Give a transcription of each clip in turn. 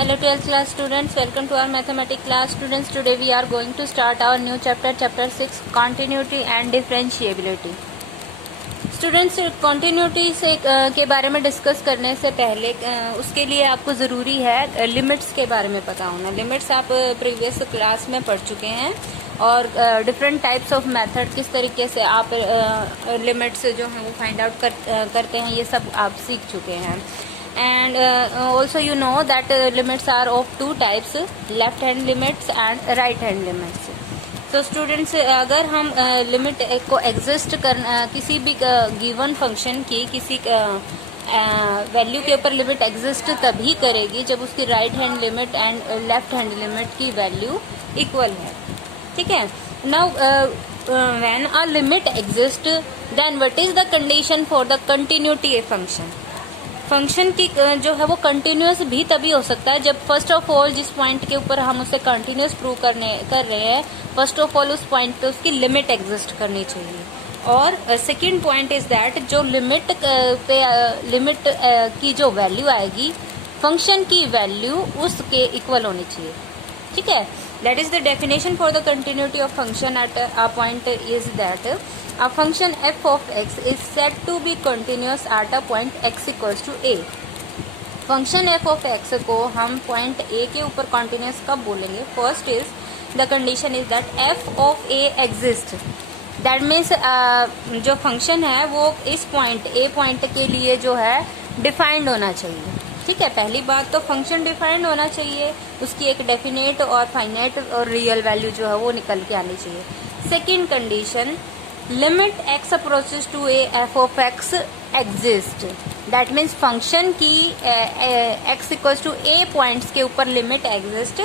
Hello 12th class students, welcome to our mathematics class. Students, today we are going to start our new chapter 6, continuity and differentiability. Students, continuity से के बारे में discuss करने से पहले उसके लिए आपको ज़रूरी है लिमिट्स के बारे में पता होना. लिमिट्स आप प्रीवियस क्लास में पढ़ चुके हैं और डिफरेंट टाइप्स ऑफ मेथड किस तरीके से आप लिमिट्स जो हैं वो फाइंड आउट करते हैं, ये सब आप सीख चुके हैं. And also you know that limits are of two types, left hand limits and right hand limits. So students, अगर हम लिमिट को एग्जिस्ट करना किसी भी गिवन फंक्शन की किसी वैल्यू के ऊपर लिमिट एग्जिस्ट तभी करेगी जब उसकी right hand limit and left hand limit की वैल्यू इक्वल है. ठीक है. Now when a limit exist then what is the condition for the continuity a function. Function की जो है वो कंटिन्यूस भी तभी हो सकता है जब फर्स्ट ऑफ ऑल जिस पॉइंट के ऊपर हम उसे कंटिन्यूस प्रूव कर रहे हैं, फर्स्ट ऑफ ऑल उस पॉइंट पे उसकी लिमिट एग्जिस्ट करनी चाहिए. और सेकंड पॉइंट इज दैट जो लिमिट की जो वैल्यू आएगी फंक्शन की वैल्यू उसके इक्वल होनी चाहिए. ठीक है. That is the definition for the continuity of function at a point is that a function f of x is said to be continuous at a point x equals to a. Function f of x को हम point a के ऊपर continuous कब बोलेंगे? First is the condition is that f of a exist. That means जो function है वो इस पॉइंट a पॉइंट के लिए जो है डिफाइंड होना चाहिए. ठीक है. पहली बात तो फंक्शन डिफाइंड होना चाहिए, उसकी एक डेफिनेट और फाइनाइट और रियल वैल्यू जो है वो निकल के आनी चाहिए. Second condition, limit x approaches to a f of x exist. That means function की x equals to a points के ऊपर लिमिट एग्जिस्ट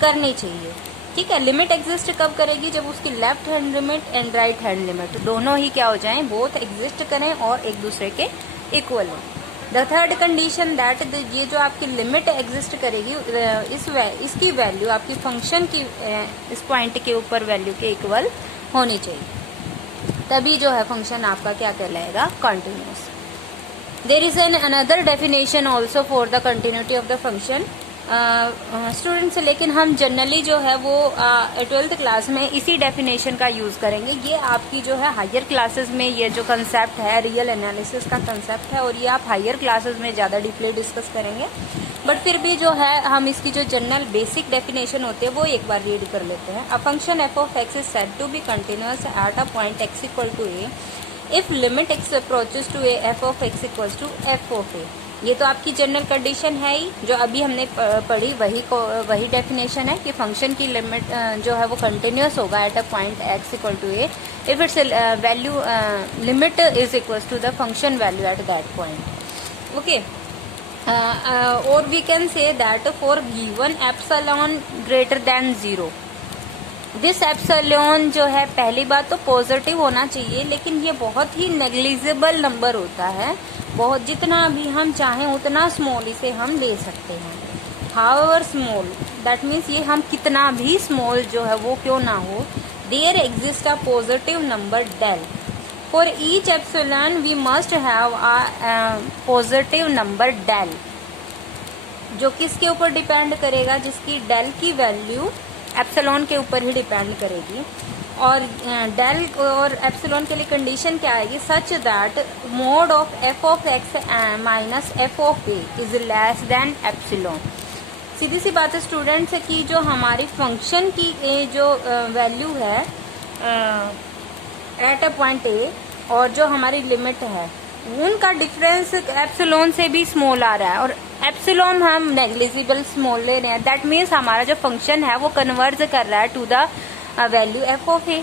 करनी चाहिए. ठीक है. लिमिट एग्जिस्ट कब करेगी? जब उसकी left hand limit and right hand limit दोनों ही क्या हो जाएं, बोथ एग्जिस्ट करें और एक दूसरे के इक्वल हो. द थर्ड कंडीशन दैट ये जो आपकी लिमिट एग्जिस्ट करेगी इसकी वैल्यू आपकी फंक्शन की इस पॉइंट के ऊपर वैल्यू के इक्वल होनी चाहिए, तभी जो है फंक्शन आपका क्या कहलाएगा? Continuous. There is an another definition also for the continuity of the function. Students, लेकिन हम जनरली जो है वो 12th क्लास में इसी डेफिनेशन का यूज करेंगे. ये आपकी जो है हायर क्लासेस में ये जो कंसेप्ट है रियल एनालिसिस का कंसेप्ट है और ये आप हायर क्लासेस में ज़्यादा डीपली डिस्कस करेंगे. बट फिर भी जो है हम इसकी जो जनरल बेसिक डेफिनेशन होती है वो एक बार रीड कर लेते हैं. A function f of x is said to be continuous at a point x equal to a if limit x approaches to a f of x equals to f of a. ये तो आपकी general condition है ही, जो अभी हमने पढ़ी वही definition है कि फंक्शन की लिमिट जो है वो कंटिन्यूअस होगा at a point x equal to a if its value limit is equals to the function value at that point. Okay. और we can say that for given epsilon greater than 0. This epsilon जो है पहली बात तो positive होना चाहिए, लेकिन ये बहुत ही नेग्लिजिबल नंबर होता है. बहुत जितना भी हम चाहें उतना स्मॉल इसे हम ले सकते हैं. हाउएवर स्मॉल, दैट मीन्स ये हम कितना भी स्मॉल जो है वो क्यों ना हो, there exist a positive number del. For each epsilon we must have a positive number del, जो किसके ऊपर डिपेंड करेगा? जिसकी डेल की वैल्यू एप्सिलॉन के ऊपर ही डिपेंड करेगी. और डेल और एप्सिलॉन के लिए कंडीशन क्या आएगी? Such that mod of f of x minus f of a is less than epsilon. सीधी सी बात है स्टूडेंट्स कि जो हमारी फंक्शन की जो वैल्यू है एट अ पॉइंट ए और जो हमारी लिमिट है उनका डिफरेंस एप्सिलॉन से भी स्मॉल आ रहा है और एप्सिलॉन हम नेग्लिजिबल स्मॉल ले रहे हैं. दैट मीन्स हमारा जो फंक्शन है वो कन्वर्ज कर रहा है to the value f of a.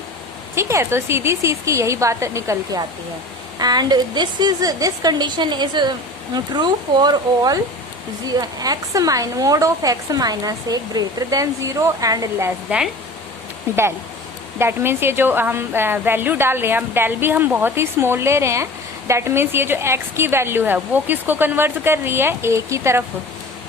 ठीक है. तो सीधी सी इसकी यही बात निकल के आती है. And this condition is true for all x mod of x minus a greater than 0 and less than del. That means ये जो हम वैल्यू डाल रहे हैं, डेल भी हम बहुत ही स्मॉल ले रहे हैं. दैट मीन्स ये जो x की वैल्यू है वो किसको कन्वर्ट कर रही है? a की तरफ.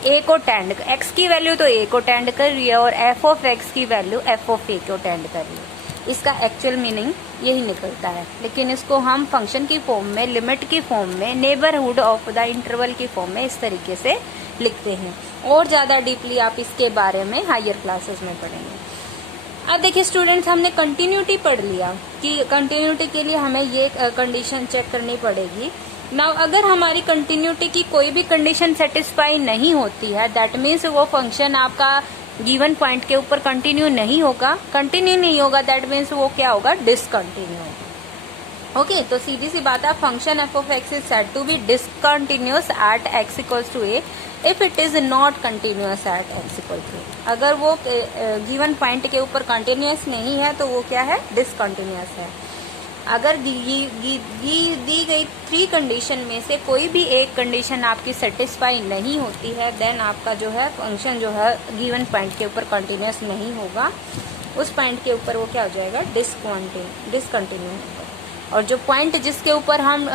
a को टेंड, x की वैल्यू तो a को टेंड कर रही है और f ऑफ x की वैल्यू f ऑफ a को टेंड कर रही है. इसका एक्चुअल मीनिंग यही निकलता है, लेकिन इसको हम फंक्शन की फॉर्म में, लिमिट की फॉर्म में, नेबरहुड ऑफ द इंटरवल की फॉर्म में इस तरीके से लिखते हैं। और ज़्यादा डीपली आप इसके बारे में हायर क्लासेस में पढ़ेंगे। अब देखिए स्टूडेंट्स, हमने कंटिन्यूटी पढ़ लिया कि कंटिन्यूटी के लिए हमें ये कंडीशन चेक करनी पड़ेगी। नाउ अगर हमारी कंटिन्यूटी की कोई भी कंडीशन सेटिस्फाई नहीं होती है, दैट मीन्स वो फंक्शन आपका गिवन पॉइंट के ऊपर कंटिन्यू नहीं होगा। दैट मीन्स वो क्या होगा, डिसकंटिन्यू होगा। ओके, तो सीधी सी बात है, function f of x is said to be discontinuous at x equals to a if it is not continuous at x equal to a. अगर वो गिवन पॉइंट के ऊपर कंटिन्यूअस नहीं है तो वो क्या है, डिसकंटिन्यूअस है। अगर दी गई 3 कंडीशन में से कोई भी एक कंडीशन आपकी सेटिस्फाई नहीं होती है, देन आपका जो है फंक्शन जो है गिवन पॉइंट के ऊपर कंटिन्यूअस नहीं होगा। उस पॉइंट के ऊपर वो क्या हो जाएगा, डिसकंटिन्यू होगा। और जो पॉइंट जिसके ऊपर हम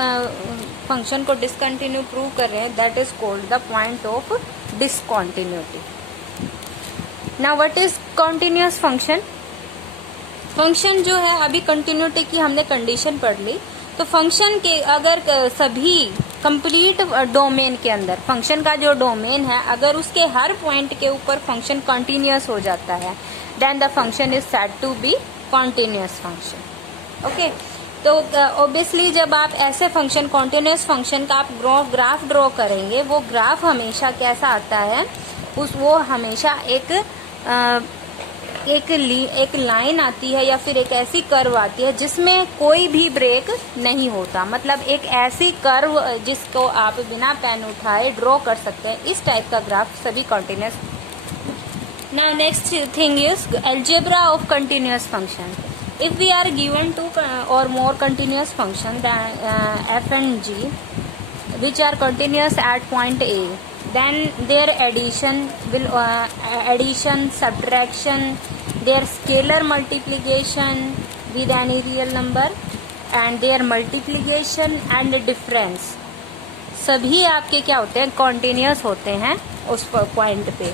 फंक्शन को डिसकंटिन्यू प्रूव कर रहे हैं, that is called the point of discontinuity. Now what is continuous function? Function जो है, अभी कंटिन्यूटी की हमने कंडीशन पढ़ ली, तो फंक्शन के अगर सभी कंप्लीट डोमेन के अंदर, फंक्शन का जो डोमेन है, अगर उसके हर पॉइंट के ऊपर फंक्शन कंटिन्यूअस हो जाता है, then the function is said to be continuous function. Okay, तो ऑब्वियसली जब आप ऐसे फंक्शन, कॉन्टिन्यूअस फंक्शन का आप ग्राफ ड्रॉ करेंगे, वो ग्राफ हमेशा कैसा आता है, वो हमेशा एक लाइन आती है या फिर एक ऐसी कर्व आती है जिसमें कोई भी ब्रेक नहीं होता। मतलब एक ऐसी कर्व जिसको आप बिना पेन उठाए ड्रॉ कर सकते हैं, इस टाइप का ग्राफ सभी continuous. Now next thing is algebra of continuous function. If we are given 2 or more continuous function f and g which are continuous at point A, then their addition, subtraction, their scalar multiplication with any real number and their multiplication and difference सभी आपके क्या होते हैं, continuous होते हैं उस point पे।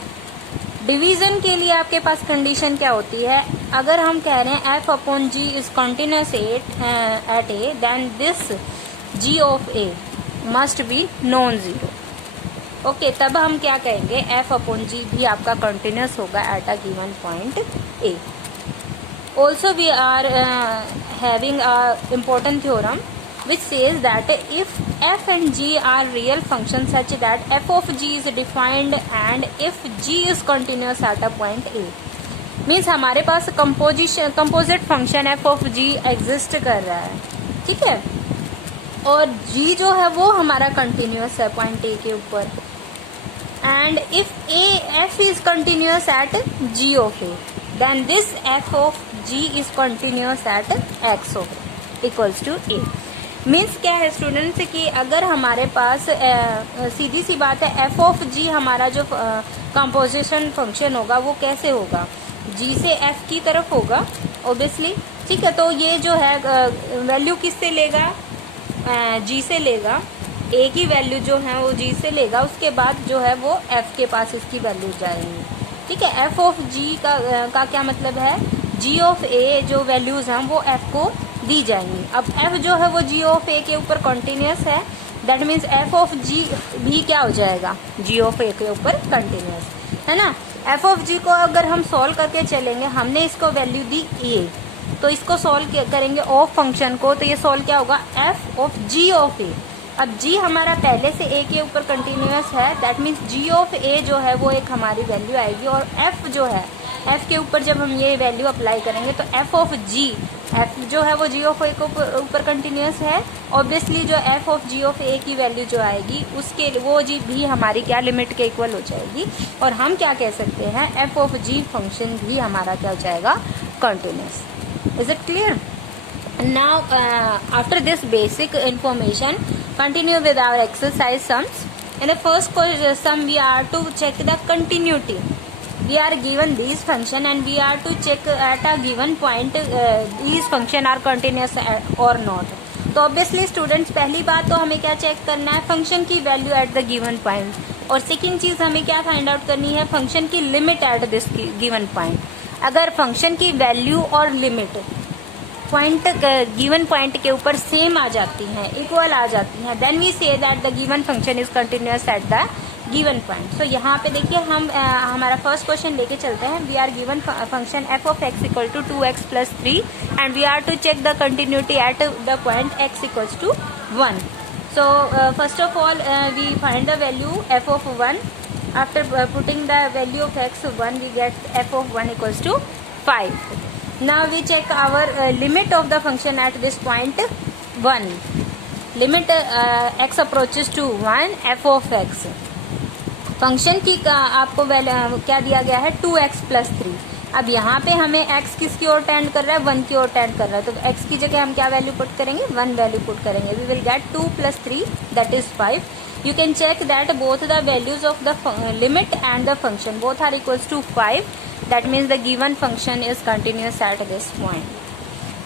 Division के लिए आपके पास कंडीशन क्या होती है, अगर हम कह रहे हैं f upon g is continuous at a, then this g of a must be non zero. Okay, तब हम क्या कहेंगे, f अपॉन g भी आपका कंटिन्यूअस होगा at a given point a। Also we are having a important theorem which says that if f and g are real functions such that f of g is defined and if g is continuous at a point a, means हमारे पास composite function f of g exist कर रहा है, ठीक है, और g जो है वो हमारा कंटिन्यूअस है पॉइंट a के ऊपर, and if f is continuous at g of a, then this f of g is continuous at x of a equals to a। Means क्या है स्टूडेंट्स कि अगर हमारे पास सीधी सी बात है, f ऑफ g हमारा जो कंपोजिशन फंक्शन होगा वो कैसे होगा, g से f की तरफ होगा ऑब्वियसली, ठीक है। तो ये जो है वैल्यू किससे लेगा, g से लेगा, a की वैल्यू जो है वो g से लेगा, उसके बाद जो है वो f के पास इसकी वैल्यू जाएंगी, ठीक है। f ऑफ g का क्या मतलब है, g ऑफ a जो वैल्यूज हैं वो f को दी जाएंगी। अब f जो है वो g ऑफ a के ऊपर कॉन्टिन्यूअस है, that means f of g भी क्या हो जाएगा, g ऑफ a के ऊपर कंटिन्यूअस, है ना। f ऑफ g को अगर हम सॉल्व करके चलेंगे, हमने इसको वैल्यू दी a, तो इसको सॉल्व करेंगे ऑफ फंक्शन को, तो ये सॉल्व क्या होगा, f of g of a। अब g हमारा पहले से a के ऊपर कंटिन्यूअस है, that means g of a जो है वो एक हमारी वैल्यू आएगी, और f जो है, f के ऊपर जब हम ये वैल्यू अप्लाई करेंगे तो f ऑफ g, f जो है वो g ऑफ a के ऊपर कंटिन्यूअस है, ऑब्वियसली जो f of g of a की वैल्यू जो आएगी उसके वो g भी हमारी क्या लिमिट के इक्वल हो जाएगी, और हम क्या कह सकते हैं, f ऑफ g फंक्शन भी हमारा क्या हो जाएगा, continuous. Is it clear? Now after this basic information, continue with our exercise sums. In the first sum we are to check the continuity. We are given these function and we are to check at a given point these function are continuous or not. तो obviously students पहली बात तो हमें क्या check करना है, function की value eight the given point, और सेकंड चीज हमें क्या फाइंड आउट करनी है, फंक्शन की limit at this given point. अगर फंक्शन की वैल्यू और लिमिट पॉइंट गिवन पॉइंट के ऊपर सेम आ जाती हैं, इक्वल आ जाती हैं, then we say that the given function is continuous at the given point. So यहाँ पे देखिए हम हमारा फर्स्ट क्वेश्चन लेके चलते हैं। We are given function f of x equal to 2x + 3 and we are to check the continuity at the point x equals to 1। So first of all we find the value f of 1. After putting the value of x 1, we get f of 1 equals to 5. Now we check our limit of the function at this point 1. Limit x approaches to 1 f of x. Function की आपको क्या दिया गया है 2x + 3। अब यहाँ पे हमें x किसकी ओर टेंड कर रहा है 1 की ओर टेंड कर रहा है, तो x की जगह हम क्या वैल्यू पुट करेंगे 1 वैल्यू पुट करेंगे। We will get 2 + 3 that is 5। You can check that both the values of the limit and the function both are equals to 5. That means the given function is continuous at this point.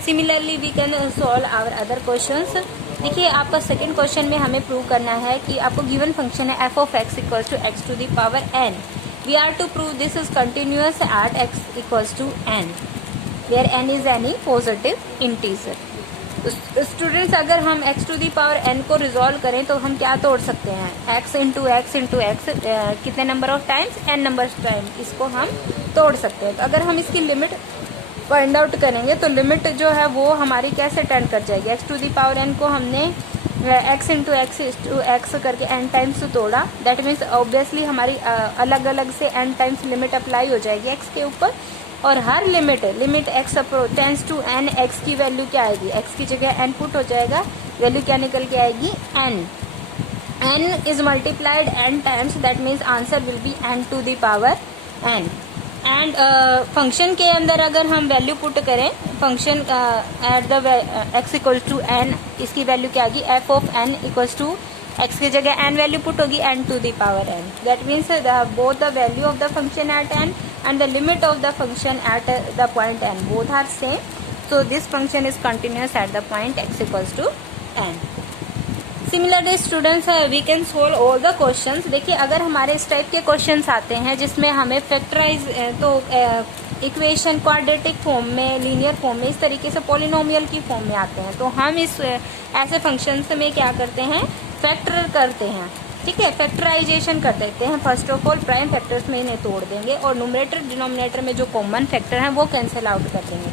Similarly, we can solve our other questions. देखिए आपका second question में हमें prove करना है कि आपको given function है f of x equals to x to the power n. We are to prove this is continuous at x equals to n, where n is any positive integer. Students अगर हम x to the power n को resolve करें तो हम क्या तोड़ सकते हैं x इंटू एक्स कितने number of times n number of time इसको हम तोड़ सकते हैं। तो अगर हम इसकी लिमिट फाइंड आउट करेंगे तो लिमिट जो है वो हमारी कैसे टेंड कर जाएगी। x to the power n को हमने x इंटू एक्स करके n टाइम्स तोड़ा, दैट मीन्स ऑब्वियसली हमारी अलग अलग से n टाइम्स लिमिट अप्लाई हो जाएगी x के ऊपर, और हर limit x tends to n x की वैल्यू क्या आएगी, x की जगह n पुट हो जाएगा, वैल्यू क्या निकल के आएगी n is multiplied n times, that means answer will be n to the power n। And function के अंदर अगर हम वैल्यू पुट करें function at the x equal to n, इसकी वैल्यू क्या आएगी f of n equals to x की जगह n वैल्यू पुट होगी n to the power n। That means both the value of the function at n and the limit of the function at the point n both are same, so this function is continuous at the point x equals to n. Similarly students we can solve all the questions. देखिए अगर हमारे इस type के questions आते हैं जिसमें हमें factorise तो इक्वेशन क्वाड्रेटिक फॉर्म में, लीनियर फॉर्म में, इस तरीके से पॉलिनोमियल की फॉर्म में आते हैं, तो हम इस ऐसे फंक्शंस में क्या करते हैं फैक्टर करते हैं, ठीक है, फैक्टराइजेशन कर देते हैं। First of all prime factors में इन्हें तोड़ देंगे और न्यूमरेटर डिनोमिनेटर में जो कॉमन फैक्टर हैं वो कैंसिल आउट कर देंगे।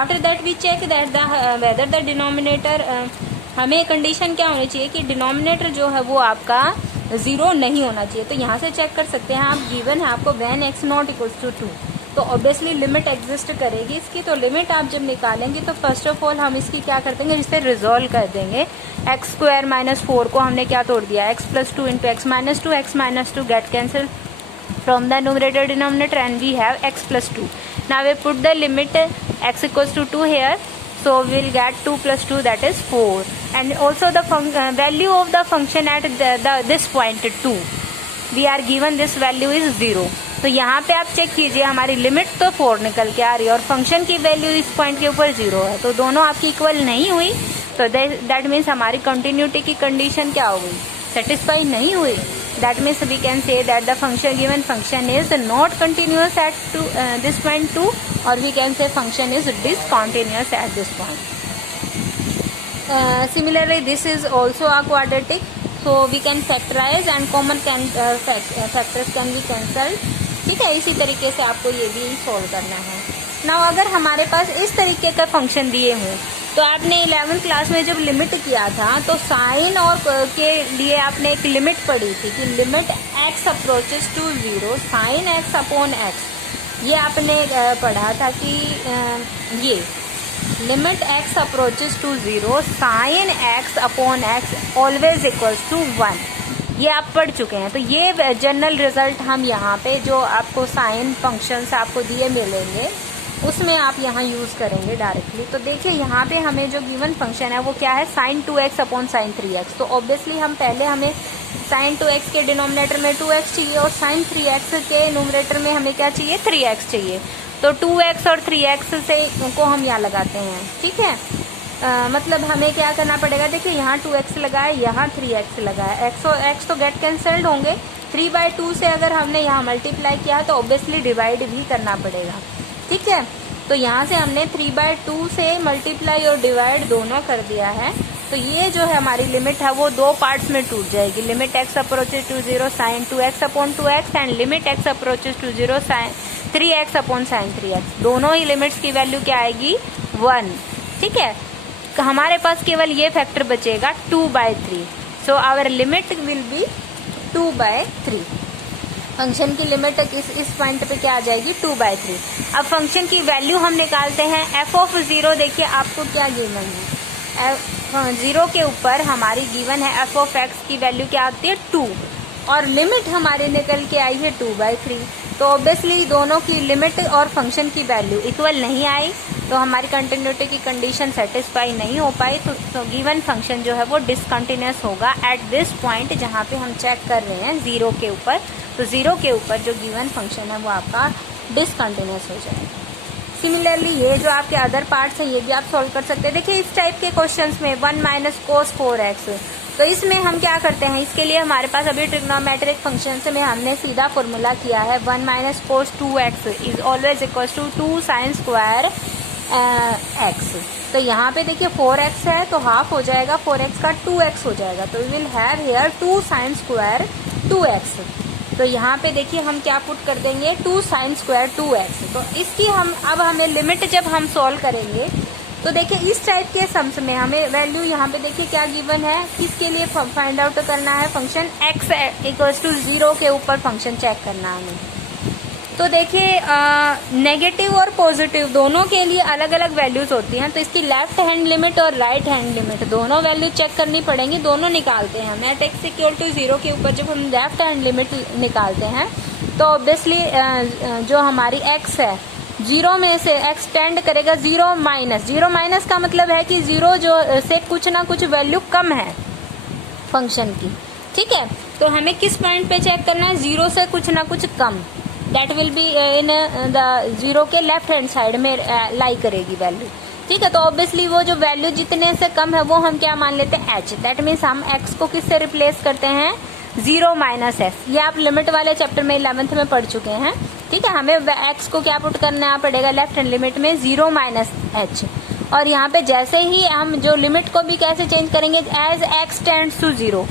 After that we check that the whether the denominator, हमें कंडीशन क्या होनी चाहिए कि डिनोमिनेटर जो है वो आपका 0 नहीं होना चाहिए। तो यहाँ से चेक कर सकते हैं आप, गिवन है आपको when x not equals to 2, तो ऑब्वियसली लिमिट एग्जिस्ट करेगी इसकी। तो लिमिट आप जब निकालेंगे तो फर्स्ट ऑफ ऑल हम इसकी क्या कर देंगे, इसे रिजॉल्व कर देंगे। x² - 4 को हमने क्या तोड़ दिया x + 2 into x - 2 get cancel from the numerator denominator and we have x + 2। Now we put the limit x equals to 2 here, so we will get 2 + 2 that is 4, and also the value of the function at this point 2, we are given this value is 0। तो यहाँ पे आप check कीजिए हमारी limit तो 4 निकल के आ रही है और फंक्शन की वैल्यू इस पॉइंट के ऊपर 0 है, तो दोनों आपकी इक्वल नहीं हुई, तो दैट मीन्स हमारी कंटिन्यूटी की कंडीशन क्या हो गई, सेटिस्फाई नहीं हुई। That means we can say that the function given function is not continuous at this point 2, और we can say function is discontinuous at this point. Similarly this is also a quadratic, so we can factorize and common factors can be cancelled, ठीक है। इसी तरीके से आपको ये भी solve करना है। नाउ अगर हमारे पास इस तरीके का फंक्शन दिए हों तो आपने 11th क्लास में जब लिमिट किया था तो साइन और के लिए आपने एक लिमिट पढ़ी थी कि limit x approaches to 0 sine x upon x, ये आपने पढ़ा था कि ये limit x approaches to 0 sine x upon x always equals to 1, ये आप पढ़ चुके हैं। तो ये जनरल रिजल्ट हम यहाँ पे जो आपको साइन फंक्शंस आपको दिए मिलेंगे उसमें आप यहाँ यूज करेंगे डायरेक्टली। तो देखिए यहाँ पे हमें जो गिवन फंक्शन है वो क्या है, sign 2x upon sine 3x। तो ऑब्वियसली हम पहले हमें साइन 2x के डिनोमिनेटर में 2x चाहिए और साइन 3x के न्यूमरेटर में हमें क्या चाहिए 3x चाहिए। तो 2x और 3x से को हम यहाँ लगाते हैं, ठीक है। मतलब हमें क्या करना पड़ेगा, देखिए यहाँ 2x लगा है, यहाँ 3x लगा है, x और x तो गेट कैंसल्ड होंगे, 3/2 से अगर हमने यहाँ मल्टीप्लाई किया तो ऑब्वियसली डिवाइड भी करना पड़ेगा, ठीक है। तो यहाँ से हमने 3/2 से मल्टीप्लाई और डिवाइड दोनों कर दिया है। तो ये जो है हमारी लिमिट है वो दो पार्ट्स में टूट जाएगी। Limit x approaches to 0 sine 2x upon 2x and limit x approaches to 0 sine 3x upon sine 3x। दोनों ही लिमिट्स की वैल्यू क्या आएगी 1। ठीक है, तो हमारे पास केवल ये फैक्टर बचेगा 2/3। So our limit will be 2/3। Function की लिमिट इस पॉइंट पे क्या आ जाएगी 2/3। अब फंक्शन की वैल्यू हम निकालते हैं। f ऑफ 0 देखिए आपको क्या गिवन है, 0 के ऊपर हमारी गिवन है f ऑफ x की वैल्यू क्या आती है 2 और लिमिट हमारे निकल के आई है 2/3। तो ऑब्वियसली दोनों की लिमिट और फंक्शन की वैल्यू इक्वल नहीं आई, तो हमारी कंटिन्यूटी की कंडीशन सेटिस्फाई नहीं हो पाई। तो गिवन फंक्शन जो है वो डिसकंटिन्यूअस होगा एट दिस पॉइंट जहाँ पे हम चेक कर रहे हैं 0 के ऊपर। तो 0 के ऊपर जो गिवन फंक्शन है वो आपका डिसकंटिन्यूअस हो जाएगा। सिमिलरली ये जो आपके अदर पार्ट्स हैं ये भी आप सॉल्व कर सकते हैं। देखिए इस टाइप के क्वेश्चंस में 1 माइनस कोस 4x, तो इसमें हम क्या करते हैं, इसके लिए हमारे पास अभी ट्रिग्नोमेट्रिक फंक्शन में हमने सीधा फॉर्मूला किया है 1 minus cos 2x is always equal to 2 sine square x। तो यहाँ पे देखिए 4x है तो हाफ हो जाएगा, 4x का 2x हो जाएगा। तो we will have here 2 sine square 2x। तो यहाँ पे देखिए हम क्या पुट कर देंगे 2 साइन स्क्वायर 2x। तो इसकी हम अब हमें लिमिट जब हम सॉल्व करेंगे तो देखिए इस टाइप के सम्स में हमें वैल्यू यहाँ पे देखिए क्या गिवन है, किसके लिए फाइंड आउट करना है, फंक्शन x इक्वल्स टू 0 के ऊपर फंक्शन चेक करना है हमें। तो देखिए नेगेटिव और पॉजिटिव दोनों के लिए अलग अलग वैल्यूज होती हैं। तो इसकी लेफ्ट हैंड लिमिट और राइट हैंड लिमिट दोनों वैल्यू चेक करनी पड़ेंगी, दोनों निकालते हैं हम। एट x इक्वल टू 0 के ऊपर जब हम लेफ्ट हैंड लिमिट निकालते हैं तो ऑब्वियसली जो हमारी x है 0 में से x टेंड करेगा 0 माइनस का मतलब है कि 0 जो से कुछ ना कुछ वैल्यू कम है फंक्शन की। ठीक है, तो हमें किस पॉइंट पे चेक करना है 0 से कुछ ना कुछ कम, that will be in the 0 के लेफ्ट हैंड साइड में लाई करेगी वैल्यू। ठीक है, तो ऑब्वियसली वो जो वैल्यू जितने से कम है वो हम क्या मान लेते हैं h। दैट मीन्स हम x को किससे रिप्लेस करते हैं 0 माइनस f। ये आप लिमिट वाले चैप्टर में 11th में पढ़ चुके हैं। ठीक है, हमें x को क्या पुट करना पड़ेगा लेफ्ट हैंड लिमिट में 0 माइनस h। और यहाँ पे जैसे ही हम जो लिमिट को भी कैसे चेंज करेंगे as x tends to 0।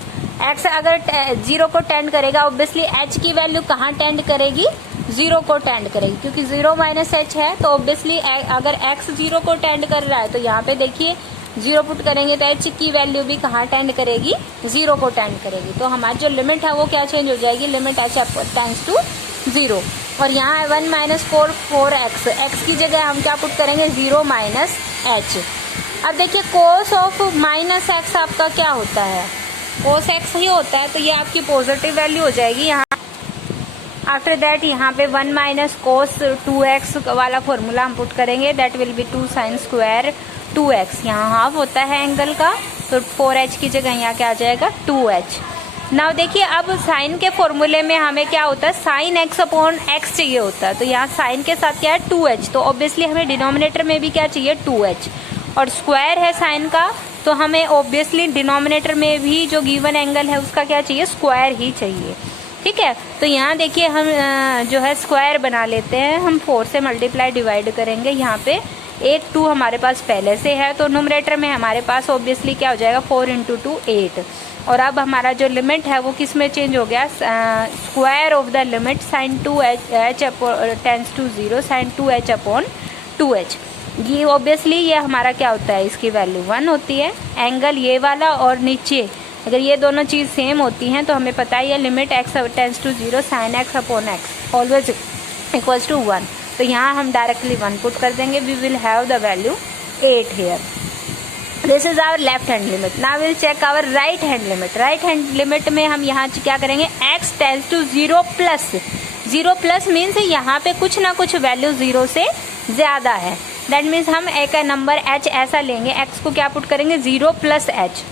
x अगर 0 को टेंड करेगा ऑब्वियसली h की वैल्यू कहाँ टेंड करेगी 0 को टेंड करेगी, क्योंकि 0 माइनस h है। तो ऑब्वियसली अगर x 0 को टेंड कर रहा है तो यहाँ पे देखिए 0 पुट करेंगे तो h की वैल्यू भी कहाँ टेंड करेगी 0 को टेंड करेगी। तो हमारी जो लिमिट है वो क्या चेंज हो जाएगी, लिमिट h टेंड्स टू 0। और यहाँ 1 माइनस 4x, x की जगह हम क्या पुट करेंगे 0 माइनस h। अब देखिए कोस ऑफ माइनस x आपका क्या होता है, कोस x ही होता है, तो ये आपकी पॉजिटिव वैल्यू हो जाएगी। यहाँ आफ्टर दैट यहाँ पे 1 माइनस कोस 2x वाला फॉर्मूला हम पुट करेंगे, that will B 2 sine square 2x। यहाँ हाफ होता है एंगल का, तो 4h की जगह यहाँ क्या आ जाएगा 2h। नाउ देखिए अब साइन के फॉर्मूले में हमें क्या होता है साइन x अपॉन x चाहिए होता है। तो यहाँ साइन के साथ क्या है 2h, तो ऑब्वियसली हमें डिनोमिनेटर में भी क्या चाहिए 2h। और स्क्वायर है साइन का, तो हमें ऑब्वियसली डिनोमिनेटर में भी जो गिवन एंगल है उसका क्या चाहिए स्क्वायर ही चाहिए। ठीक है, तो यहाँ देखिए हम जो है स्क्वायर बना लेते हैं, हम 4 से मल्टीप्लाई डिवाइड करेंगे। यहाँ पे 1 2 हमारे पास पहले से है, तो न्यूमरेटर में हमारे पास ऑब्वियसली क्या हो जाएगा 4 इंटू 2 8। और अब हमारा जो लिमिट है वो किस में चेंज हो गया, square of the limit sine 2h tends to 0 sine 2h upon 2h। ये ऑब्वियसली ये हमारा क्या होता है, इसकी वैल्यू 1 होती है। एंगल ये वाला और नीचे अगर ये दोनों चीज़ सेम होती हैं तो हमें पता ही है limit x tends to 0 sine x upon x always equals to 1। तो यहाँ हम डायरेक्टली 1 पुट कर देंगे, we will have the value 8 here. This is our left hand limit. Now will check our right hand limit. Right hand limit में हम यहाँ क्या करेंगे x tends to 0 plus 0 plus means यहाँ पे कुछ ना कुछ वैल्यू 0 से ज़्यादा है। दैट मीन्स हम एक नंबर h ऐसा लेंगे, x को क्या पुट करेंगे 0 plus h।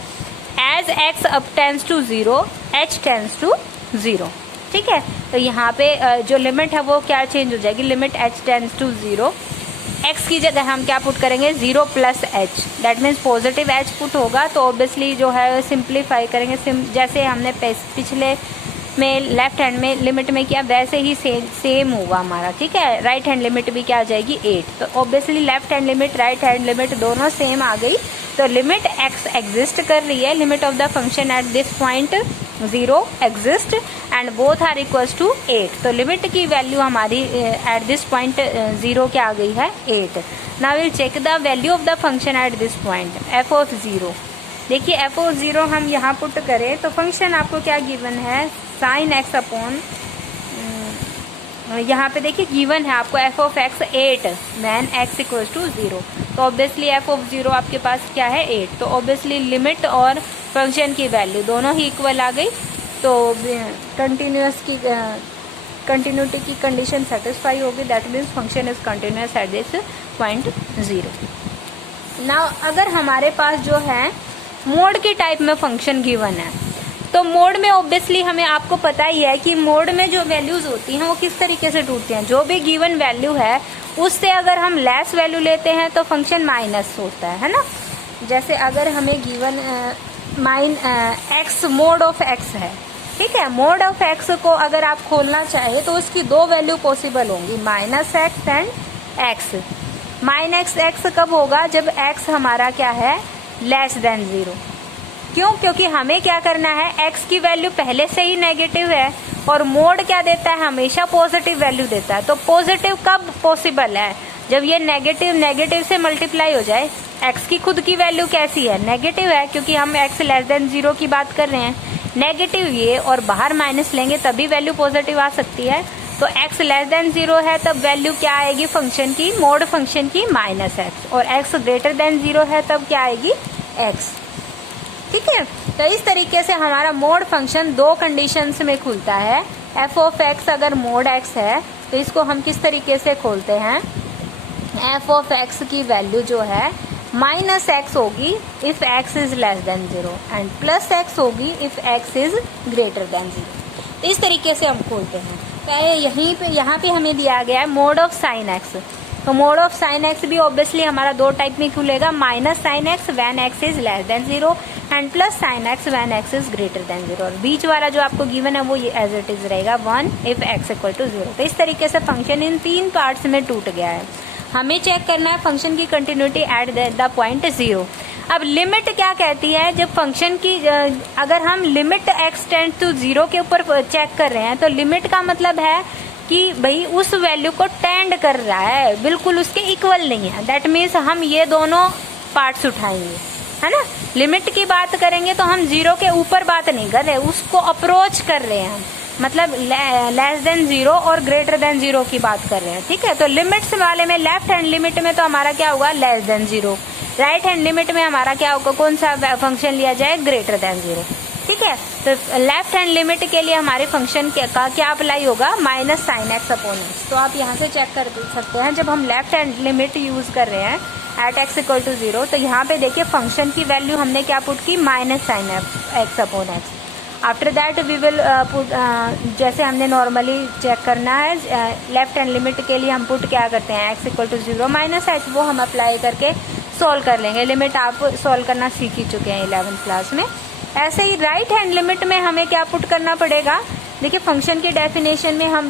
As x up tends to 0 h tends to 0। ठीक है, तो यहाँ पे जो लिमिट है वो क्या चेंज हो जाएगी, limit h tends to 0। x की जगह हम क्या पुट करेंगे 0 plus h, that means positive h put होगा। तो ऑब्वियसली जो है सिंप्लीफाई करेंगे जैसे हमने पिछले में लेफ्ट हैंड में लिमिट में क्या वैसे ही सेम होगा हमारा, ठीक है। राइट हैंड लिमिट भी क्या आ जाएगी 8, तो obviously left hand limit right hand limit दोनों सेम आ गई, तो लिमिट x एग्जिस्ट कर रही है, limit of the function at this point 0 exist and both are equals to 8, तो लिमिट की वैल्यू हमारी एट दिस पॉइंट 0 क्या आ गई है 8। Now will check the value of the function at this point f of 0। देखिए f of 0 हम यहाँ put करें तो फंक्शन आपको क्या गिवन है साइन x अपॉन, यहाँ पे देखिए गिवन है आपको f of x 8 when x equals to 0, तो ऑब्वियसली f ऑफ 0 आपके पास क्या है 8, तो ऑब्वियसली लिमिट और फंक्शन की वैल्यू दोनों ही इक्वल आ गई, तो कंटिन्यूटी की कंडीशन सेटिस्फाई होगी, that means function is continuous at this point 0। Now अगर हमारे पास जो है मोड की टाइप में फंक्शन गिवन है, तो मोड में ऑब्वियसली हमें आपको पता ही है कि मोड में जो वैल्यूज होती हैं वो किस तरीके से टूटती हैं, जो भी गिवन वैल्यू है उससे अगर हम लेस वैल्यू लेते हैं तो फंक्शन माइनस होता है ना। जैसे अगर हमें given x mod of x है, ठीक है, मोड ऑफ एक्स को अगर आप खोलना चाहे तो उसकी दो वैल्यू पॉसिबल होंगी, minus x and x. Minus x कब होगा जब एक्स हमारा क्या है लेस देन 0, क्यों, क्योंकि हमें क्या करना है x की वैल्यू पहले से ही नेगेटिव है और मोड क्या देता है हमेशा पॉजिटिव वैल्यू देता है, तो पॉजिटिव कब पॉसिबल है जब ये नेगेटिव से मल्टीप्लाई हो जाए। x की खुद की वैल्यू कैसी है नेगेटिव है, क्योंकि हम x लेस देन 0 की बात कर रहे हैं, नेगेटिव ये और बाहर माइनस लेंगे तभी वैल्यू पॉजिटिव आ सकती है, तो x लेस देन 0 है तब वैल्यू क्या आएगी फंक्शन की, मोड फंक्शन की माइनस एक्स, और x ग्रेटर देन 0 है तब क्या आएगी x, ठीक है। तो इस तरीके से हमारा मोड फंक्शन दो कंडीशंस में खुलता है। f ऑफ x अगर मोड x है तो इसको हम किस तरीके से खोलते हैं, f ऑफ x की वैल्यू जो है माइनस एक्स होगी if x is less than 0 and plus x होगी if x is greater than 0, तो इस तरीके से हम खोलते हैं। तो यहाँ पे हमें दिया गया है मोड ऑफ साइन एक्स, तो मोड ऑफ साइन एक्स भी ऑब्वियसली हमारा दो टाइप में खुलेगा, minus sine x when x is less than 0 and plus sine x when x is greater than 0, और बीच वाला जो आपको गिवन है वो ये एज इट इज रहेगा 1 इफ एक्स इक्वल टू 0। तो इस तरीके से फंक्शन इन 3 पार्ट्स में टूट गया है। हमें चेक करना है फंक्शन की कंटिन्यूटी एट द पॉइंट 0। अब लिमिट क्या कहती है, जब फंक्शन की अगर हम लिमिट एक्स टेंड टू 0 के ऊपर चेक कर रहे हैं तो लिमिट का मतलब है कि भाई उस वैल्यू को टेंड कर रहा है, बिल्कुल उसके इक्वल नहीं है, दैट मीन्स हम ये दोनों पार्ट्स उठाएंगे, है ना। लिमिट की बात करेंगे तो हम 0 के ऊपर बात नहीं कर रहे, उसको अप्रोच कर रहे हैं, मतलब लेस देन 0 और ग्रेटर देन 0 की बात कर रहे हैं, ठीक है। तो लिमिट्स वाले में लेफ्ट हैंड लिमिट में तो हमारा क्या होगा less than 0, right hand limit में हमारा क्या होगा, कौन सा फंक्शन लिया जाए ग्रेटर देन 0, ठीक है। तो लेफ्ट हैंड लिमिट के लिए हमारे फंक्शन का क्या अप्लाई होगा minus sine x upon x. तो आप यहाँ से चेक कर सकते हैं जब हम लेफ्ट हैंड लिमिट यूज कर रहे हैं एट एक्स इक्वल टू 0, तो यहाँ पे देखिए फंक्शन की वैल्यू हमने क्या पुट की minus sine x upon x. After that we will put, जैसे हमने नॉर्मली चेक करना है लेफ्ट हैंड लिमिट के लिए हम पुट क्या करते हैं x equal to 0 minus h, वो हम अप्लाई करके सॉल्व कर लेंगे। लिमिट आप सॉल्व करना सीख ही चुके हैं 11th क्लास में। ऐसे ही राइट हैंड लिमिट में हमें क्या पुट करना पड़ेगा, देखिए फंक्शन की डेफिनेशन में हम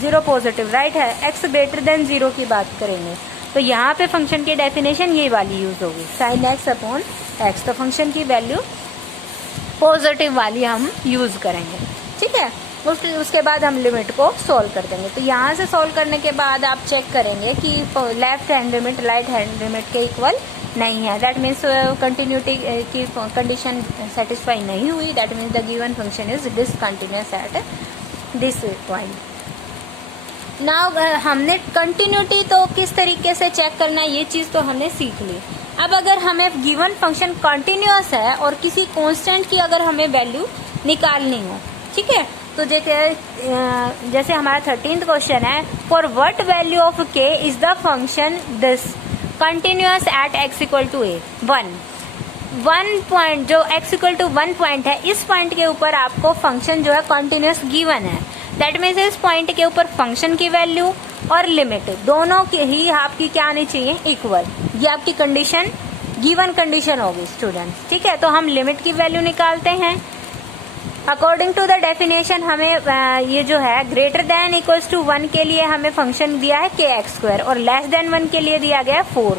0 पॉजिटिव राइट है एक्स ग्रेटर देन 0 की बात करेंगे, तो यहाँ पे फंक्शन की डेफिनेशन ये वाली यूज होगी साइन एक्स अपॉन एक्स, तो फंक्शन की वैल्यू पॉजिटिव वाली हम यूज करेंगे, ठीक है। उसके बाद हम लिमिट को सॉल्व कर देंगे। तो यहाँ से सॉल्व करने के बाद आप चेक करेंगे कि left hand limit right hand limit के इक्वल नहीं है, दैट मीन्स कंटिन्यूटी की कंडीशन सेटिस्फाई नहीं हुई, that means the given function is discontinuous at this point. Now हमने कंटिन्यूटी तो किस तरीके से चेक करना है ये चीज तो हमने सीख ली। अब अगर हमें गिवन फंक्शन कंटिन्यूअस है और किसी कांस्टेंट की अगर हमें वैल्यू निकालनी हो, ठीक है, तो जैसे हमारा 13th क्वेश्चन है, for what value of k is the function this continuous at x equal to a 1 point, जो x इक्वल टू 1 पॉइंट है, इस पॉइंट के ऊपर आपको फंक्शन जो है कंटिन्यूअस गिवन है, दैट मीन्स इस पॉइंट के ऊपर फंक्शन की वैल्यू और लिमिट दोनों की ही आपकी क्या आनी चाहिए इक्वल, ये आपकी कंडीशन गिवन कंडीशन होगी स्टूडेंट, ठीक है। तो हम लिमिट की वैल्यू निकालते हैं, अकॉर्डिंग टू द डेफिनेशन हमें ये जो है ग्रेटर देन इक्वल्स टू 1 के लिए हमें फंक्शन दिया है kx² और लेस देन 1 के लिए दिया गया है 4।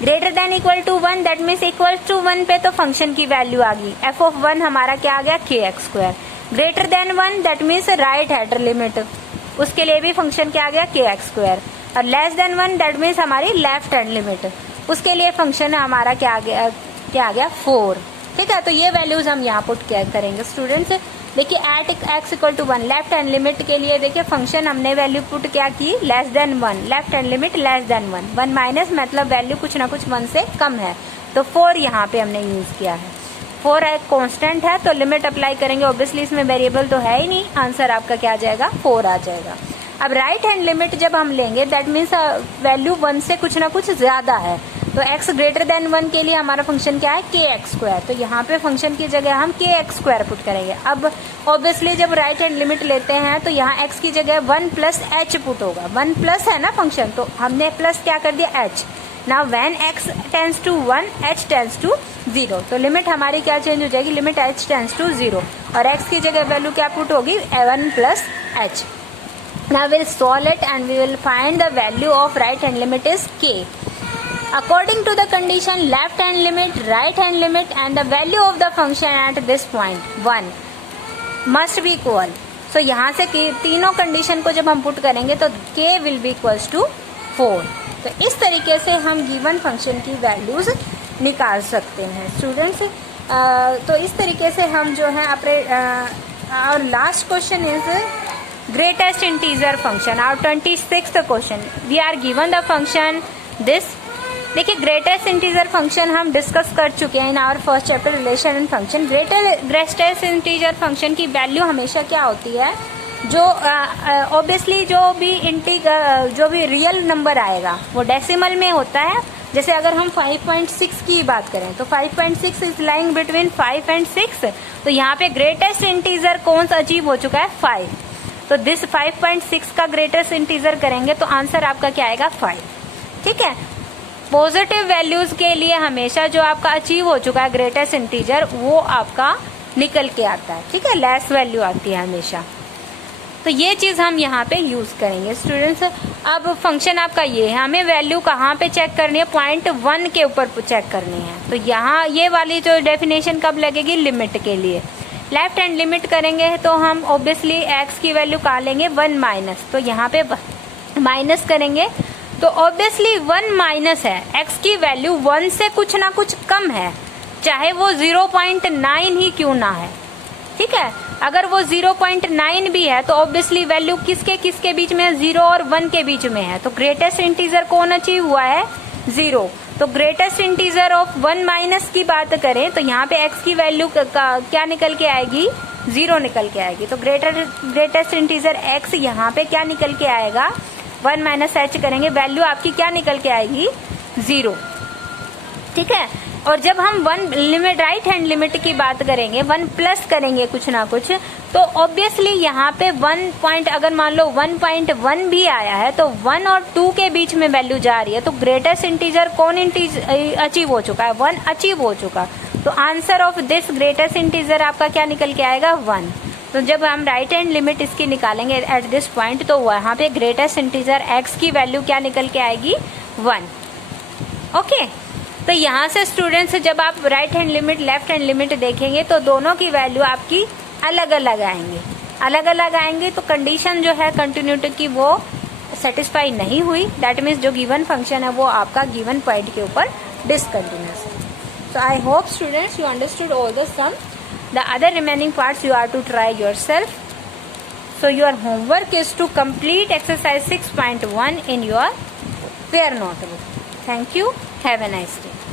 Greater than equal to 1 that means equal to 1 पे तो फंक्शन की वैल्यू आ गई, f(1) हमारा क्या आ गया kx²। Greater than 1 that means right hand limit, उसके लिए भी फंक्शन क्या आ गया kx²। और लेस देन 1 दैट मीन्स हमारी लेफ्ट हैंड लिमिट, उसके लिए फंक्शन हमारा क्या आ गया 4। ठीक है, तो ये वैल्यूज हम यहाँ पुट क्या करेंगे स्टूडेंट्स। देखिए at x equal to 1 left hand limit के लिए देखिए फंक्शन हमने वैल्यू पुट क्या की, less than 1, left hand limit less than 1 minus मतलब वैल्यू कुछ ना कुछ 1 से कम है, तो 4 यहाँ पे हमने यूज किया है। 4 एक कांस्टेंट है तो लिमिट अप्लाई करेंगे, ऑब्वियसली इसमें वेरिएबल तो है ही नहीं, आंसर आपका क्या आ जाएगा 4 आ जाएगा। अब राइट हैंड लिमिट जब हम लेंगे दैट मीन्स वैल्यू 1 से कुछ ना कुछ ज्यादा है, तो x ग्रेटर देन 1 के लिए हमारा फंक्शन क्या है kx², तो यहाँ पे फंक्शन की जगह हम kx² पुट करेंगे। अब ऑब्वियसली जब राइट हैंड लिमिट लेते हैं तो यहाँ x की जगह 1 प्लस h पुट होगा, 1 प्लस है ना फंक्शन, तो हमने प्लस क्या कर दिया h। Now when x tends to 1 h tends to 0, तो लिमिट हमारी क्या चेंज हो जाएगी, लिमिट h टेंड्स टू 0 और x की जगह वैल्यू क्या पुट होगी 1 plus h। Now we'll solve it and we will find the value of right hand limit is k. According to the condition left hand limit, right hand limit and the value of the function at this point 1 must be equal. So यहाँ से तीनों condition को जब हम put करेंगे तो k will be equals to 4. तो इस तरीके से हम गिवन फंक्शन की वैल्यूज निकाल सकते हैं स्टूडेंट्स। तो इस तरीके से हम जो है अपने और last question is greatest integer function, our 26th question we are given the function this। देखिए ग्रेटेस्ट इंटीजर फंक्शन हम डिस्कस कर चुके हैं in our first chapter relation and function. Greatest integer function की वैल्यू हमेशा क्या होती है, जो ऑब्वियसली जो भी रियल नंबर आएगा वो डेसिमल में होता है। जैसे अगर हम 5.6 की बात करें तो 5.6 इज लाइंग बिटवीन 5 एंड 6, तो यहाँ पे ग्रेटेस्ट इंटीजर कौन सा अचीव हो चुका है 5, तो दिस 5.6 का ग्रेटेस्ट इंटीजर करेंगे तो आंसर आपका क्या आएगा 5। ठीक है, पॉजिटिव वैल्यूज के लिए हमेशा जो आपका अचीव हो चुका है ग्रेटेस्ट इंटीजर वो आपका निकल के आता है। ठीक है, लेस वैल्यू आती है हमेशा, तो ये चीज हम यहाँ पे यूज करेंगे स्टूडेंट्स। अब फंक्शन आपका ये है, हमें वैल्यू कहाँ पे चेक करनी है, पॉइंट 1 के ऊपर चेक करनी है। तो यहाँ ये वाली जो डेफिनेशन कब लगेगी, लिमिट के लिए। लेफ्ट हैंड लिमिट करेंगे तो हम ऑब्वियसली x की वैल्यू कहाँ लेंगे 1 माइनस, तो यहाँ पे माइनस करेंगे तो ऑब्वियसली 1 माइनस है, x की वैल्यू 1 से कुछ ना कुछ कम है, चाहे वो 0.9 ही क्यों ना है। ठीक है, अगर वो 0.9 भी है तो ऑब्वियसली वैल्यू किसके बीच में है, 0 और 1 के बीच में है। तो ग्रेटेस्ट इंटीजर कौन अचीव हुआ है 0, तो ग्रेटेस्ट इंटीजर ऑफ 1 माइनस की बात करें तो यहाँ पे x की वैल्यू क्या निकल के आएगी 0 निकल के आएगी। तो ग्रेटेस्ट इंटीजर x यहाँ पे क्या निकल के आएगा 1 माइनस h करेंगे, वैल्यू आपकी क्या निकल के आएगी 0। ठीक है, और जब हम 1 लिमिट राइट हैंड लिमिट की बात करेंगे 1 प्लस करेंगे कुछ ना कुछ, तो ऑब्वियसली यहाँ पे 1 पॉइंट अगर मान लो 1.1 भी आया है तो 1 और 2 के बीच में वैल्यू जा रही है, तो ग्रेटेस्ट इंटीजर कौन अचीव हो चुका है 1 अचीव हो चुका। तो answer of this greatest integer आपका क्या निकल के आएगा 1। तो जब हम राइट हैंड लिमिट इसकी निकालेंगे एट दिस पॉइंट तो वहां पे ग्रेटेस्ट इंटीजर x की वैल्यू क्या निकल के आएगी 1। ओके, तो यहाँ से स्टूडेंट्स जब आप right hand limit left hand limit देखेंगे तो दोनों की वैल्यू आपकी अलग अलग आएंगे, तो कंडीशन जो है कंटिन्यूटी की वो सेटिस्फाई नहीं हुई, दैट मीन्स जो गिवन फंक्शन है वो आपका गिवन पॉइंट के ऊपर डिसकंटिन्यूअस है। So I hope students you understood all the sum. The other remaining parts you are to try yourself. So your homework is to complete exercise 6.1 in your pair notebook. Thank you. Have a nice day.